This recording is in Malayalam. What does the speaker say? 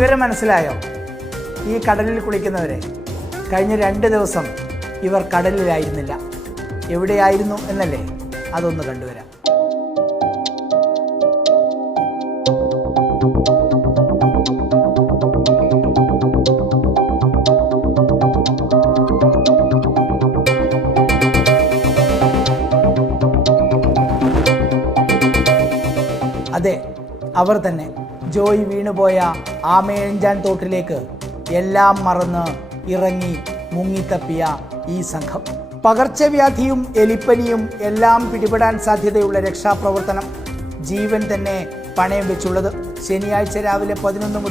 വിവരം മനസ്സിലായോ? ഈ കടലിൽ കുളിക്കുന്നവരെ കഴിഞ്ഞ 2 ദിവസം ഇവർ കടലിലായിരുന്നില്ല. എവിടെയായിരുന്നു എന്നല്ലേ? അതൊന്ന് കണ്ടുവരാം. അതെ, അവർ തന്നെ. ജോയ് വീണുപോയ ആമേഴഞ്ചാൻ തോട്ടിലേക്ക് എല്ലാം മറന്ന് ഇറങ്ങി മുങ്ങിത്തപ്പിയ ഈ സംഘം. പകർച്ചവ്യാധിയും എലിപ്പനിയും എല്ലാം പിടിപെടാൻ സാധ്യതയുള്ള രക്ഷാപ്രവർത്തനം, ജീവൻ തന്നെ പണയം വെച്ചുള്ളത്. ശനിയാഴ്ച രാവിലെ 11 മുതൽ